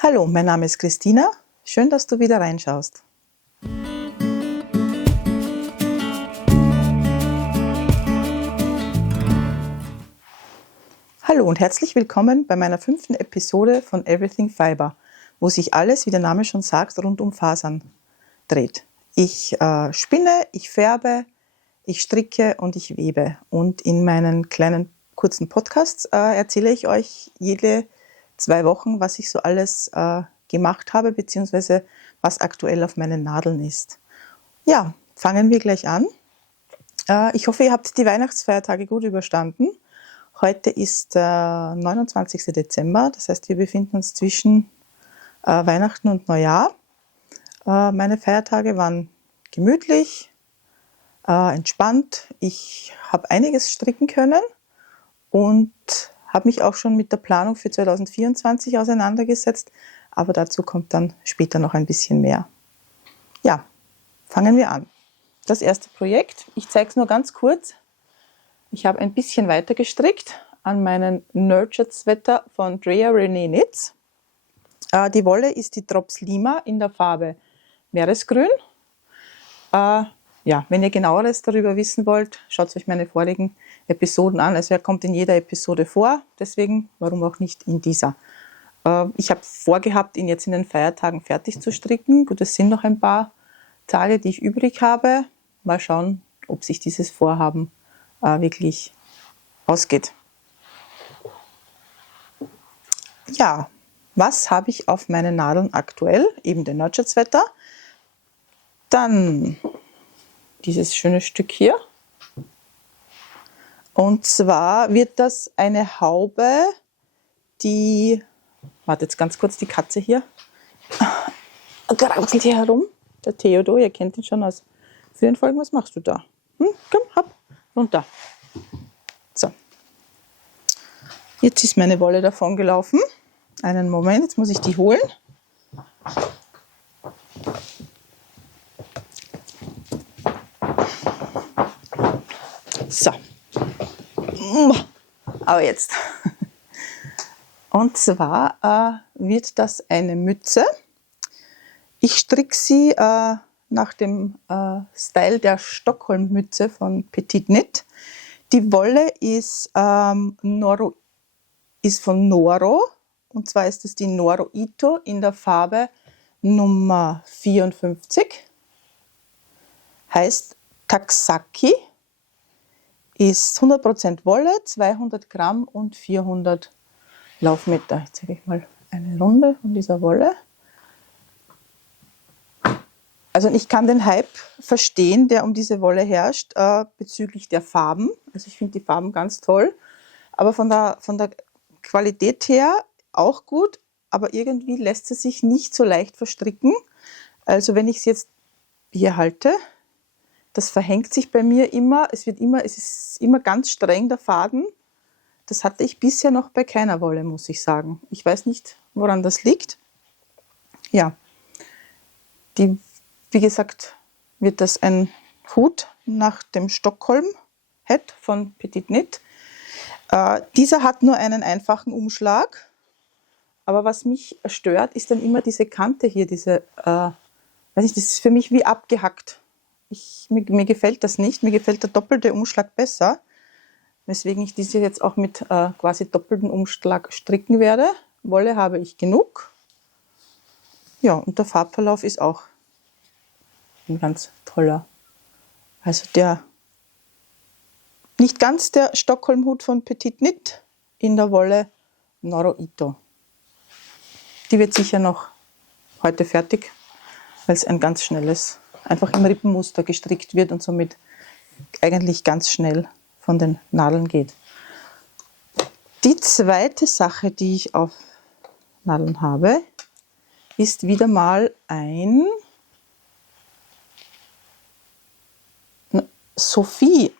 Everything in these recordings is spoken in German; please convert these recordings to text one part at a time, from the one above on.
Hallo, mein Name ist Christina. Schön, dass du wieder reinschaust. Hallo und herzlich willkommen bei meiner 5. Episode von Everything Fiber, wo sich alles, wie der Name schon sagt, rund um Fasern dreht. Ich spinne, ich färbe, ich stricke und ich webe. Und in meinen kleinen kurzen Podcasts erzähle ich euch jede 2 Wochen, was ich so alles gemacht habe, beziehungsweise was aktuell auf meinen Nadeln ist. Ja, fangen wir gleich an. Ich hoffe, ihr habt die Weihnachtsfeiertage gut überstanden. Heute ist 29. Dezember, das heißt, wir befinden uns zwischen Weihnachten und Neujahr. Meine Feiertage waren gemütlich, entspannt. Ich habe einiges stricken können und habe mich auch schon mit der Planung für 2024 auseinandergesetzt, aber dazu kommt dann später noch ein bisschen mehr. Ja, fangen wir an. Das erste Projekt, ich zeige es nur ganz kurz. Ich habe ein bisschen weiter gestrickt an meinen Nurtured Sweater von Drea Renee Knits. Die Wolle ist die Drops Lima in der Farbe Meeresgrün. Ja, wenn ihr genaueres darüber wissen wollt, schaut euch meine vorigen Episoden an. Also er kommt in jeder Episode vor, deswegen warum auch nicht in dieser. Ich habe vorgehabt, ihn jetzt in den Feiertagen fertig zu stricken. Gut, es sind noch ein paar Tage, die ich übrig habe. Mal schauen, ob sich dieses Vorhaben wirklich ausgeht. Ja, was habe ich auf meinen Nadeln aktuell? Eben den Nurtured Sweater. Dann dieses schöne Stück hier. Und zwar wird das eine Haube, die, warte jetzt ganz kurz, die Katze hier, grauzelt hier herum. Der Theodor, ihr kennt ihn schon aus früheren Folgen. Was machst du da? Komm, hopp, runter. So. Jetzt ist meine Wolle davon gelaufen. Einen Moment, jetzt muss ich die holen. So. Aber jetzt. Und zwar wird das eine Mütze. Ich stricke sie nach dem Style der Stockholm-Mütze von Petit Knit. Die Wolle ist von Noro. Und zwar ist es die Noro Ito in der Farbe Nummer 54. Heißt Taksaki. Ist 100% Wolle, 200 Gramm und 400 Laufmeter. Jetzt zeige ich mal eine Runde von dieser Wolle. Also ich kann den Hype verstehen, der um diese Wolle herrscht, bezüglich der Farben. Also ich finde die Farben ganz toll. Aber von der Qualität her auch gut, aber irgendwie lässt sie sich nicht so leicht verstricken. Also wenn ich es jetzt hier halte, das verhängt sich bei mir immer. Es ist immer ganz streng, der Faden. Das hatte ich bisher noch bei keiner Wolle, muss ich sagen. Ich weiß nicht, woran das liegt. Ja, wie gesagt, wird das ein Hut nach dem Stockholm-Hat von Petit Knit. Dieser hat nur einen einfachen Umschlag. Aber was mich stört, ist dann immer diese Kante hier, weiß nicht, das ist für mich wie abgehackt. Mir gefällt das nicht, mir gefällt der doppelte Umschlag besser, weswegen ich diese jetzt auch mit quasi doppelten Umschlag stricken werde. Wolle habe ich genug. Ja, und der Farbverlauf ist auch ein ganz toller. Also nicht ganz der Stockholm-Hut von Petit Knit in der Wolle Noro Ito. Die wird sicher noch heute fertig, weil es ein ganz schnelles, einfach im Rippenmuster gestrickt wird und somit eigentlich ganz schnell von den Nadeln geht. Die zweite Sache, die ich auf Nadeln habe, ist wieder mal ein Sophie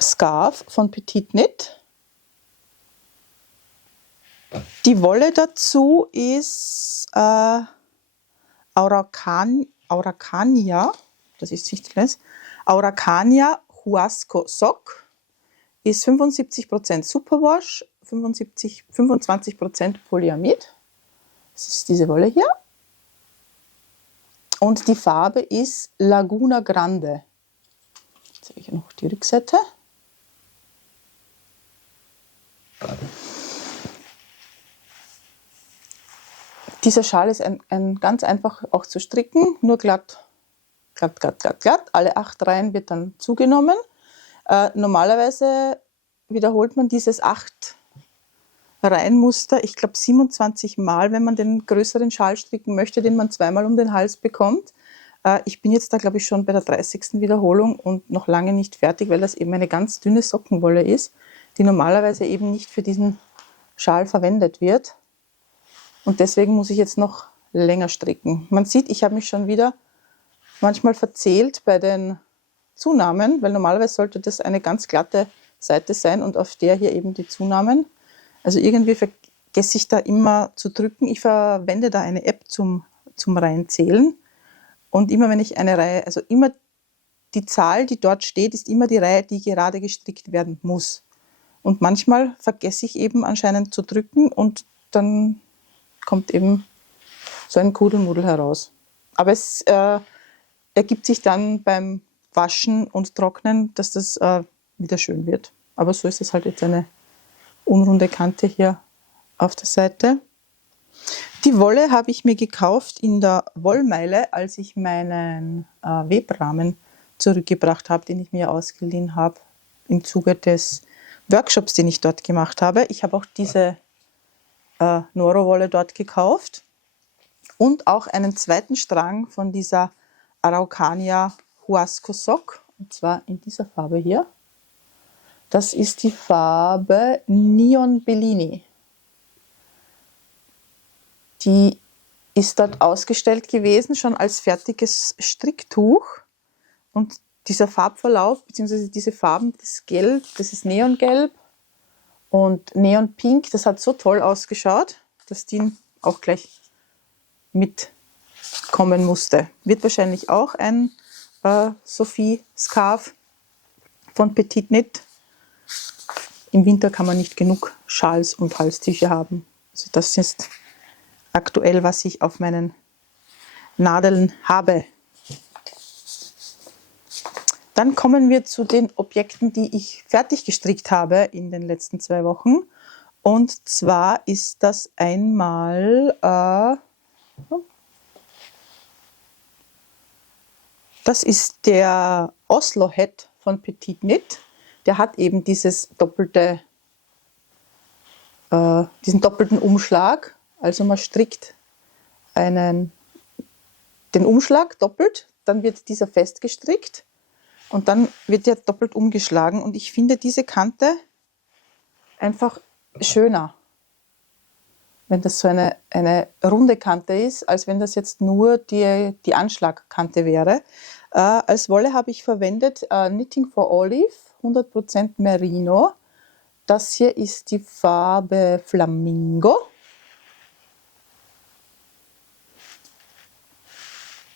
Scarf von Petit Knit. Die Wolle dazu ist Araucania, das ist nicht das, Araucania Huasco Sock ist 75% Superwash, 25% Polyamid. Das ist diese Wolle hier. Und die Farbe ist Laguna Grande. Jetzt zeige ich noch die Rückseite. Dieser Schal ist ein ganz einfach auch zu stricken, nur glatt. Alle 8 Reihen wird dann zugenommen. Normalerweise wiederholt man dieses 8 Reihenmuster, ich glaube 27 Mal, wenn man den größeren Schal stricken möchte, den man zweimal um den Hals bekommt. Ich bin jetzt da, glaube ich, schon bei der 30. Wiederholung und noch lange nicht fertig, weil das eben eine ganz dünne Sockenwolle ist, die normalerweise eben nicht für diesen Schal verwendet wird. Und deswegen muss ich jetzt noch länger stricken. Man sieht, ich habe mich schon wieder manchmal verzählt bei den Zunahmen, weil normalerweise sollte das eine ganz glatte Seite sein und auf der hier eben die Zunahmen. Also irgendwie vergesse ich da immer zu drücken. Ich verwende da eine App zum Reihenzählen. Und immer wenn ich eine Reihe, also immer die Zahl, die dort steht, ist immer die Reihe, die gerade gestrickt werden muss. Und manchmal vergesse ich eben anscheinend zu drücken und dann kommt eben so ein Kuddelmuddel heraus. Aber es ergibt sich dann beim Waschen und Trocknen, dass das wieder schön wird. Aber so ist es halt jetzt eine unrunde Kante hier auf der Seite. Die Wolle habe ich mir gekauft in der Wollmeile, als ich meinen Webrahmen zurückgebracht habe, den ich mir ausgeliehen habe im Zuge des Workshops, den ich dort gemacht habe. Ich habe auch diese Noro-Wolle dort gekauft und auch einen zweiten Strang von dieser Araucania Huasco Sock, und zwar in dieser Farbe hier. Das ist die Farbe Neon Bellini. Die ist dort ausgestellt gewesen, schon als fertiges Stricktuch. Und dieser Farbverlauf, beziehungsweise diese Farben, das Gelb, das ist Neongelb und Neonpink, das hat so toll ausgeschaut, dass die auch gleich mitkommen musste. Wird wahrscheinlich auch ein Sophie Scarf von Petit Knit. Im Winter kann man nicht genug Schals und Halstücher haben. Also das ist aktuell, was ich auf meinen Nadeln habe. Dann kommen wir zu den Objekten, die ich fertig gestrickt habe in den letzten 2 Wochen. Und zwar ist das einmal das ist der Oslo Hat von Petit Knit. Der hat eben diesen doppelten Umschlag. Also man strickt den Umschlag doppelt, dann wird dieser festgestrickt und dann wird der doppelt umgeschlagen. Und ich finde diese Kante einfach schöner, wenn das so eine runde Kante ist, als wenn das jetzt nur die Anschlagkante wäre. Als Wolle habe ich verwendet Knitting for Olive, 100% Merino. Das hier ist die Farbe Flamingo.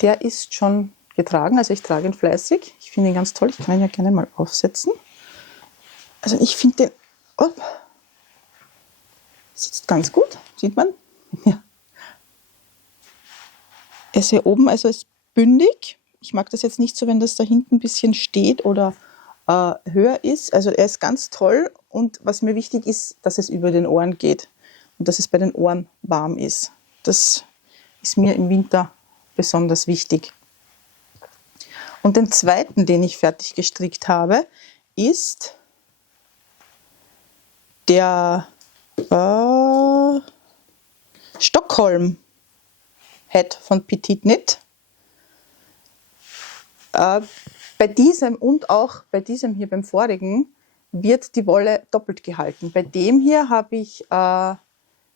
Der ist schon getragen, also ich trage ihn fleißig. Ich finde ihn ganz toll, ich kann ihn ja gerne mal aufsetzen. Also ich finde den, sitzt ganz gut, sieht man. Ja. Er ist hier oben, also ist bündig. Ich mag das jetzt nicht so, wenn das da hinten ein bisschen steht oder höher ist. Also er ist ganz toll und was mir wichtig ist, dass es über den Ohren geht und dass es bei den Ohren warm ist. Das ist mir im Winter besonders wichtig. Und den zweiten, den ich fertig gestrickt habe, ist der Stockholm Hat von Petit Knit. Bei diesem und auch bei diesem hier beim vorigen wird die Wolle doppelt gehalten. Bei dem hier habe ich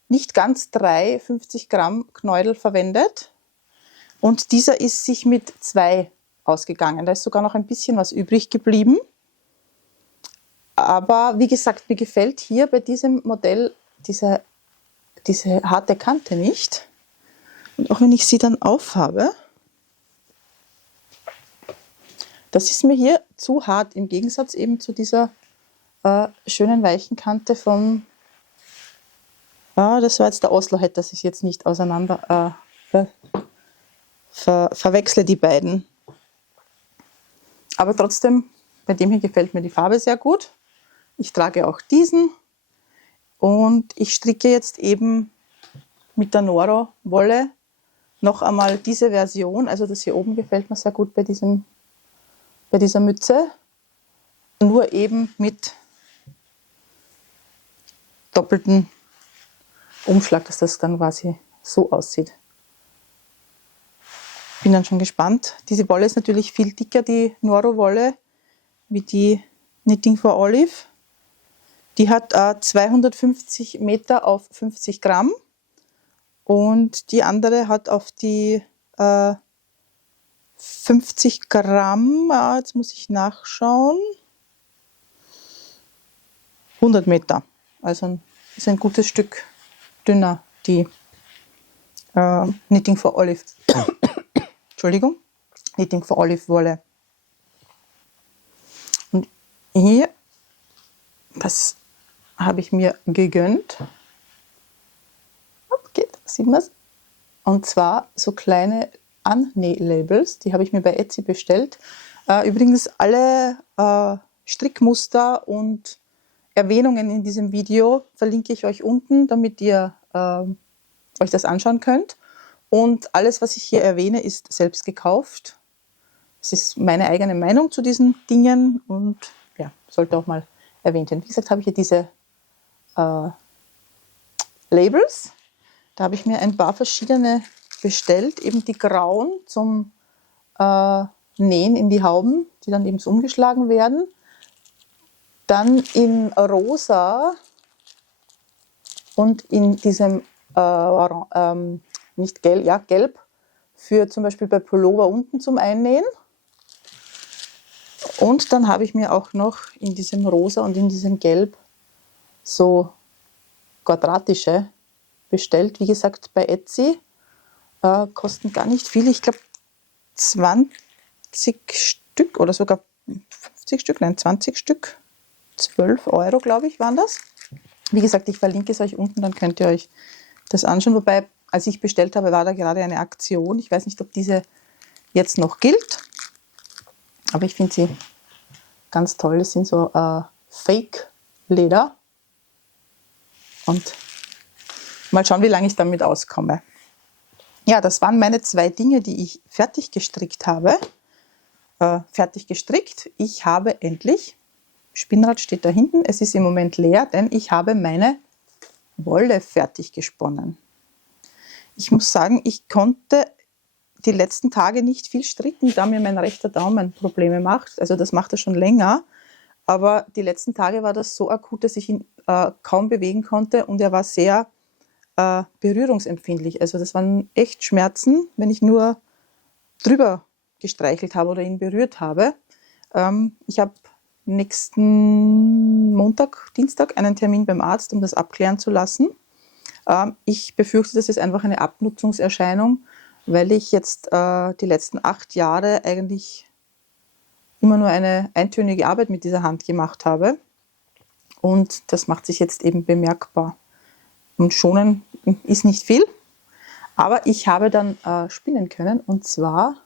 nicht ganz 3 50 Gramm Knäudel verwendet und dieser ist sich mit 2 ausgegangen. Da ist sogar noch ein bisschen was übrig geblieben. Aber wie gesagt, mir gefällt hier bei diesem Modell diese harte Kante nicht. Und auch wenn ich sie dann aufhabe, das ist mir hier zu hart, im Gegensatz eben zu dieser schönen weichen Kante von, das war jetzt der Oslo-Head, dass ich jetzt nicht auseinander verwechsle die beiden. Aber trotzdem, bei dem hier gefällt mir die Farbe sehr gut. Ich trage auch diesen und ich stricke jetzt eben mit der Noro-Wolle noch einmal diese Version. Also das hier oben gefällt mir sehr gut bei dieser Mütze. Nur eben mit doppelten Umschlag, dass das dann quasi so aussieht. Bin dann schon gespannt. Diese Wolle ist natürlich viel dicker, die Noro-Wolle, wie die Knitting for Olive. Die hat 250 Meter auf 50 Gramm und die andere hat auf die 50 Gramm, jetzt muss ich nachschauen, 100 Meter. Also ist ein gutes Stück dünner, die Knitting for Olive. Entschuldigung, Knitting for Olive Wolle. Und hier, das habe ich mir gegönnt. Geht, sieht man es? Und zwar so kleine Annäh-Labels, die habe ich mir bei Etsy bestellt. Übrigens alle Strickmuster und Erwähnungen in diesem Video verlinke ich euch unten, damit ihr euch das anschauen könnt. Und alles, was ich hier erwähne, ist selbst gekauft. Es ist meine eigene Meinung zu diesen Dingen und ja, sollte auch mal erwähnt werden. Wie gesagt, habe ich hier diese Labels. Da habe ich mir ein paar verschiedene bestellt, eben die grauen zum Nähen in die Hauben, die dann eben so umgeschlagen werden. Dann in rosa und in diesem nicht gelb, ja, gelb für zum Beispiel bei Pullover unten zum Einnähen. Und dann habe ich mir auch noch in diesem rosa und in diesem gelb so quadratische bestellt. Wie gesagt, bei Etsy kosten gar nicht viel. Ich glaube 20 Stück oder sogar 50 Stück, nein 20 Stück. 12 Euro, glaube ich, waren das. Wie gesagt, ich verlinke es euch unten, dann könnt ihr euch das anschauen. Wobei, als ich bestellt habe, war da gerade eine Aktion. Ich weiß nicht, ob diese jetzt noch gilt. Aber ich finde sie ganz toll. Das sind so Fake-Leder. Und mal schauen, wie lange ich damit auskomme. Ja, das waren meine 2 Dinge, die ich fertig gestrickt habe. Ich habe endlich, Spinnrad steht da hinten, es ist im Moment leer, denn ich habe meine Wolle fertig gesponnen. Ich muss sagen, ich konnte die letzten Tage nicht viel stricken, da mir mein rechter Daumen Probleme macht. Also das macht er schon länger. Aber die letzten Tage war das so akut, dass ich ihn kaum bewegen konnte und er war sehr berührungsempfindlich. Also das waren echt Schmerzen, wenn ich nur drüber gestreichelt habe oder ihn berührt habe. Ich habe nächsten Montag, Dienstag einen Termin beim Arzt, um das abklären zu lassen. Ich befürchte, das ist einfach eine Abnutzungserscheinung, weil ich jetzt die letzten 8 Jahre eigentlich immer nur eine eintönige Arbeit mit dieser Hand gemacht habe. Und das macht sich jetzt eben bemerkbar. Und schonen ist nicht viel, aber ich habe dann spinnen können. Und zwar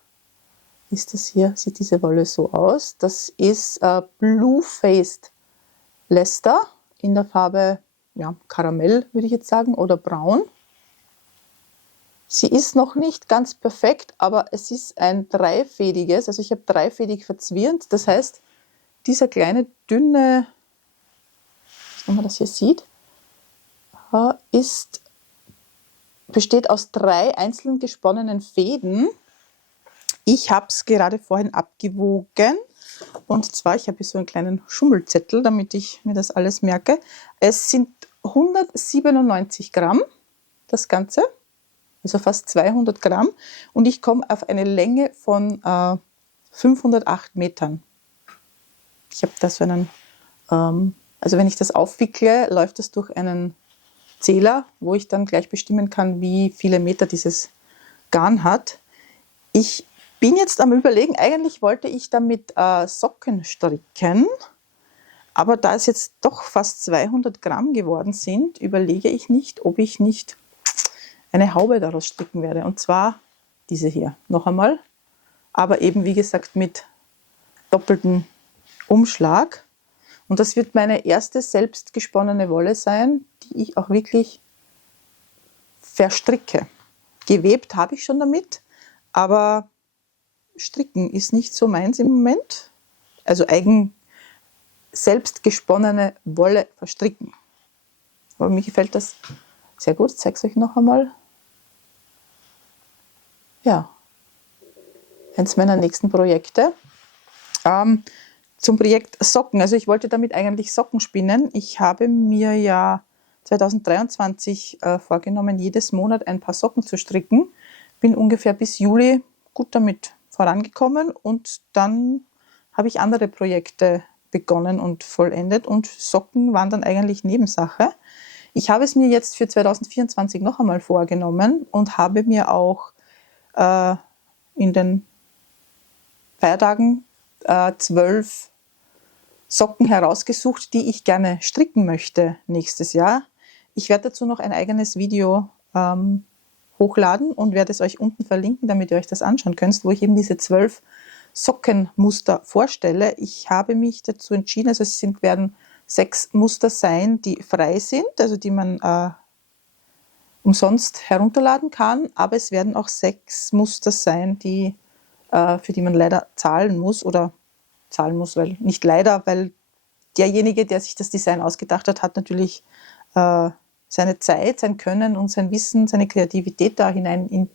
ist das hier, sieht diese Wolle so aus. Das ist Blue Faced Leicester in der Farbe ja, Karamell, würde ich jetzt sagen, oder Braun. Sie ist noch nicht ganz perfekt, aber es ist ein dreifädiges, also ich habe dreifädig verzwirnt. Das heißt, dieser kleine, dünne, wenn man das hier sieht, besteht aus 3 einzeln gesponnenen Fäden. Ich habe es gerade vorhin abgewogen. Und zwar, ich habe hier so einen kleinen Schummelzettel, damit ich mir das alles merke. Es sind 197 Gramm, das Ganze. Also fast 200 Gramm. Und ich komme auf eine Länge von 508 Metern. Ich habe da so einen, also wenn ich das aufwickle, läuft das durch einen Zähler, wo ich dann gleich bestimmen kann, wie viele Meter dieses Garn hat. Ich bin jetzt am Überlegen, eigentlich wollte ich damit Socken stricken, Aber da es jetzt doch fast 200 Gramm geworden sind, überlege ich nicht, ob ich nicht eine Haube daraus stricken werde. Und zwar diese hier. Noch einmal. Aber eben, wie gesagt, mit doppeltem Umschlag. Und das wird meine erste selbst gesponnene Wolle sein, die ich auch wirklich verstricke. Gewebt habe ich schon damit, aber stricken ist nicht so meins im Moment. Also selbst gesponnene Wolle verstricken. Aber mir gefällt das sehr gut. Ich zeige es euch noch einmal. Ja, eins meiner nächsten Projekte. Zum Projekt Socken. Also ich wollte damit eigentlich Socken spinnen. Ich habe mir ja 2023 vorgenommen, jedes Monat ein paar Socken zu stricken. Bin ungefähr bis Juli gut damit vorangekommen und dann habe ich andere Projekte begonnen und vollendet und Socken waren dann eigentlich Nebensache. Ich habe es mir jetzt für 2024 noch einmal vorgenommen und habe mir auch in den Feiertagen 12 Socken herausgesucht, die ich gerne stricken möchte nächstes Jahr. Ich werde dazu noch ein eigenes Video hochladen und werde es euch unten verlinken, damit ihr euch das anschauen könnt, wo ich eben diese 12 Sockenmuster vorstelle. Ich habe mich dazu entschieden, also werden 6 Muster sein, die frei sind, also die man umsonst herunterladen kann, aber es werden auch 6 Muster sein, für die man leider zahlen muss, weil nicht leider, weil derjenige, der sich das Design ausgedacht hat, hat natürlich seine Zeit, sein Können und sein Wissen, seine Kreativität da hinein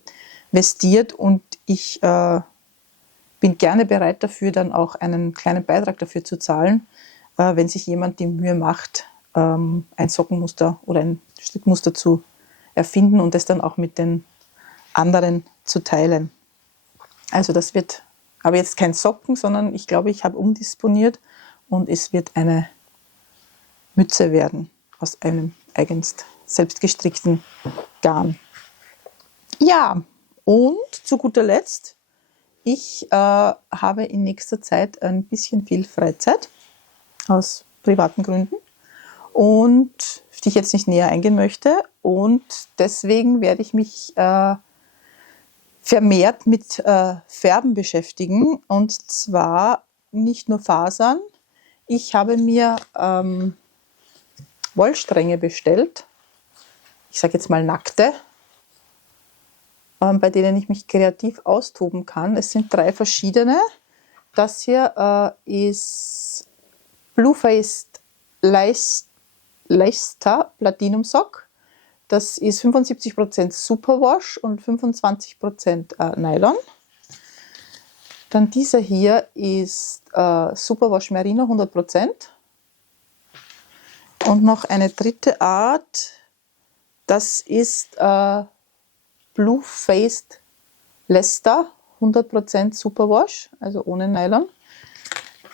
investiert und ich bin gerne bereit dafür, dann auch einen kleinen Beitrag dafür zu zahlen, wenn sich jemand die Mühe macht, ein Sockenmuster oder ein Strickmuster zu erfinden und es dann auch mit den anderen zu teilen. Also das wird aber jetzt kein Socken, sondern ich glaube, ich habe umdisponiert und es wird eine Mütze werden aus einem eigens selbst gestrickten Garn. Ja, und zu guter Letzt, ich habe in nächster Zeit ein bisschen viel Freizeit aus privaten Gründen und auf die ich jetzt nicht näher eingehen möchte und deswegen werde ich mich vermehrt mit Färben beschäftigen und zwar nicht nur Fasern. Ich habe mir Wollstränge bestellt, ich sage jetzt mal nackte, bei denen ich mich kreativ austoben kann. Es sind 3 verschiedene. Das hier ist Blue-Faced Leicester Platinum Sock. Das ist 75% Superwash und 25% Nylon. Dann dieser hier ist Superwash Merino 100%. Und noch eine dritte Art, das ist Blue-Faced Leicester 100% Superwash, also ohne Nylon.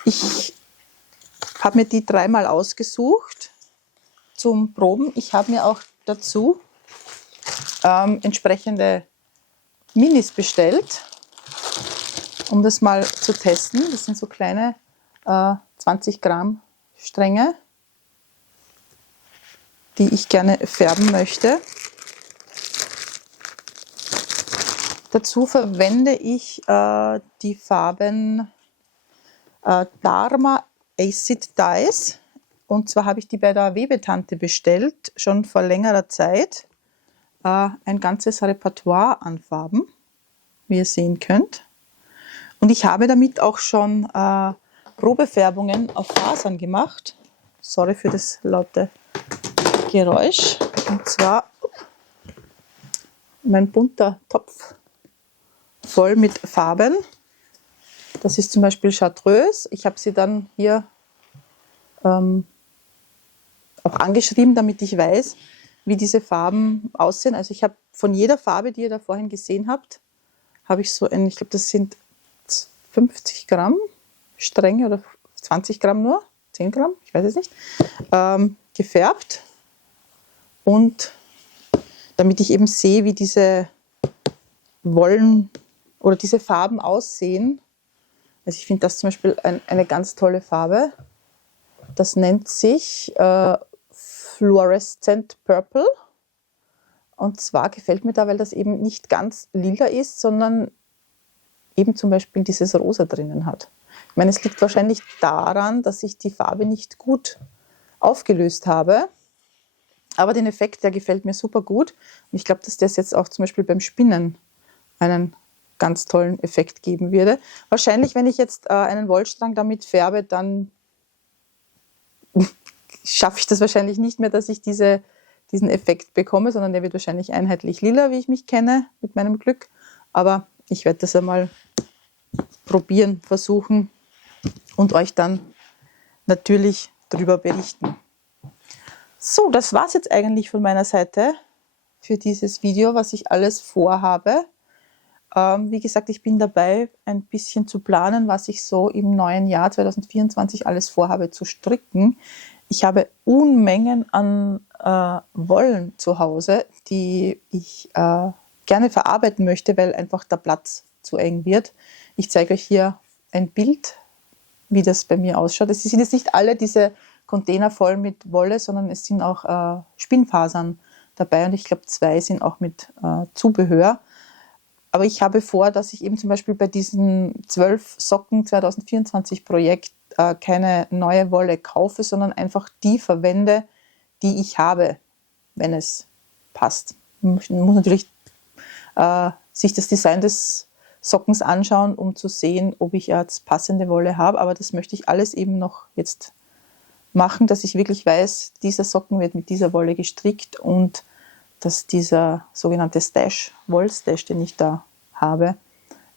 Ich habe mir die 3-mal ausgesucht zum Proben. Ich habe mir auch dazu entsprechende Minis bestellt, um das mal zu testen. Das sind so kleine 20 Gramm Stränge, die ich gerne färben möchte. Dazu verwende ich die Farben Dharma Acid Dyes. Und zwar habe ich die bei der Webetante bestellt, schon vor längerer Zeit. Ein ganzes Repertoire an Farben, wie ihr sehen könnt. Und ich habe damit auch schon Probefärbungen auf Fasern gemacht. Sorry für das laute Geräusch. Und zwar mein bunter Topf voll mit Farben. Das ist zum Beispiel Chartreuse. Ich habe sie dann hier auch angeschrieben, damit ich weiß, wie diese Farben aussehen. Also ich habe von jeder Farbe, die ihr da vorhin gesehen habt, habe ich so ein, ich glaube, das sind 50 Gramm Stränge oder 20 Gramm nur, 10 Gramm, ich weiß es nicht, gefärbt. Und damit ich eben sehe, wie diese Wollen oder diese Farben aussehen. Also ich finde das zum Beispiel eine ganz tolle Farbe. Das nennt sich Fluorescent Purple. Und zwar gefällt mir da, weil das eben nicht ganz lila ist, sondern eben zum Beispiel dieses Rosa drinnen hat. Ich meine, es liegt wahrscheinlich daran, dass ich die Farbe nicht gut aufgelöst habe. Aber den Effekt, der gefällt mir super gut. Und ich glaube, dass das jetzt auch zum Beispiel beim Spinnen einen ganz tollen Effekt geben würde. Wahrscheinlich, wenn ich jetzt einen Wollstrang damit färbe, dann schaffe ich das wahrscheinlich nicht mehr, dass ich diesen Effekt bekomme, sondern der wird wahrscheinlich einheitlich lila, wie ich mich kenne, mit meinem Glück. Aber ich werde das einmal probieren, versuchen und euch dann natürlich darüber berichten. So, das war es jetzt eigentlich von meiner Seite für dieses Video, was ich alles vorhabe. Wie gesagt, ich bin dabei, ein bisschen zu planen, was ich so im neuen Jahr 2024 alles vorhabe zu stricken. Ich habe Unmengen an Wollen zu Hause, die ich gerne verarbeiten möchte, weil einfach der Platz zu eng wird. Ich zeige euch hier ein Bild, wie das bei mir ausschaut. Es sind jetzt nicht alle diese Container voll mit Wolle, sondern es sind auch Spinnfasern dabei und ich glaube 2 sind auch mit Zubehör. Aber ich habe vor, dass ich eben zum Beispiel bei diesem 12 Socken 2024 Projekt keine neue Wolle kaufe, sondern einfach die verwende, die ich habe, wenn es passt. Man muss natürlich sich das Design des Sockens anschauen, um zu sehen, ob ich jetzt passende Wolle habe. Aber das möchte ich alles eben noch jetzt machen, dass ich wirklich weiß, dieser Socken wird mit dieser Wolle gestrickt und dass dieser sogenannte Stash, Wollstash, den ich da habe,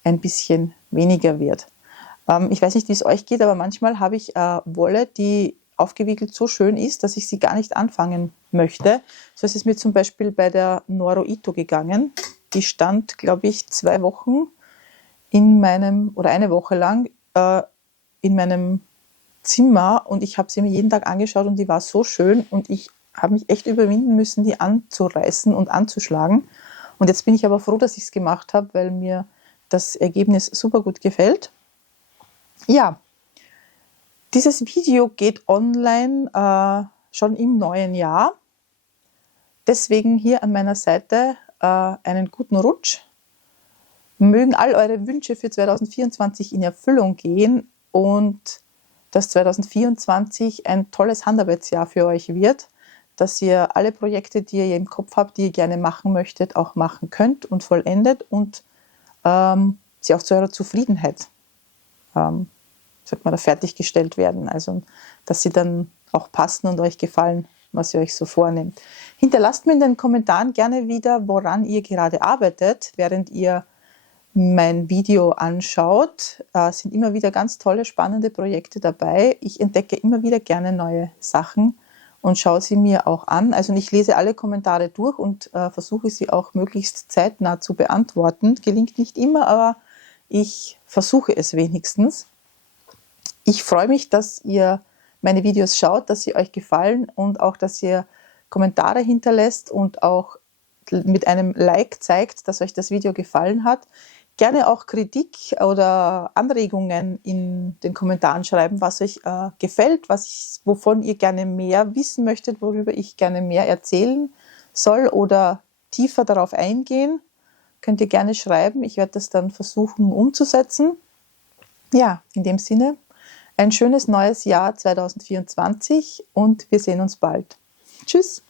ein bisschen weniger wird. Ich weiß nicht, wie es euch geht, aber manchmal habe ich Wolle, die aufgewickelt so schön ist, dass ich sie gar nicht anfangen möchte. So ist es mir zum Beispiel bei der Noro Ito gegangen. Die stand, glaube ich, 2 Wochen oder eine Woche lang in meinem Zimmer und ich habe sie mir jeden Tag angeschaut und die war so schön und ich habe mich echt überwinden müssen, die anzureißen und anzuschlagen. Und jetzt bin ich aber froh, dass ich es gemacht habe, weil mir das Ergebnis super gut gefällt. Ja, dieses Video geht online schon im neuen Jahr. Deswegen hier an meiner Seite einen guten Rutsch. Mögen all eure Wünsche für 2024 in Erfüllung gehen und dass 2024 ein tolles Handarbeitsjahr für euch wird, dass ihr alle Projekte, die ihr im Kopf habt, die ihr gerne machen möchtet, auch machen könnt und vollendet und sie auch zu eurer Zufriedenheit fertiggestellt werden. Also, dass sie dann auch passen und euch gefallen, was ihr euch so vornehmt. Hinterlasst mir in den Kommentaren gerne wieder, woran ihr gerade arbeitet, während ihr mein Video anschaut. Sind immer wieder ganz tolle, spannende Projekte dabei. Ich entdecke immer wieder gerne neue Sachen und schaue sie mir auch an. Also ich lese alle Kommentare durch und versuche sie auch möglichst zeitnah zu beantworten. Gelingt nicht immer, aber ich versuche es wenigstens. Ich freue mich, dass ihr meine Videos schaut, dass sie euch gefallen und auch, dass ihr Kommentare hinterlässt und auch mit einem Like zeigt, dass euch das Video gefallen hat. Gerne auch Kritik oder Anregungen in den Kommentaren schreiben, was euch gefällt, wovon ihr gerne mehr wissen möchtet, worüber ich gerne mehr erzählen soll oder tiefer darauf eingehen. Könnt ihr gerne schreiben. Ich werde das dann versuchen umzusetzen. Ja, in dem Sinne, ein schönes neues Jahr 2024 und wir sehen uns bald. Tschüss!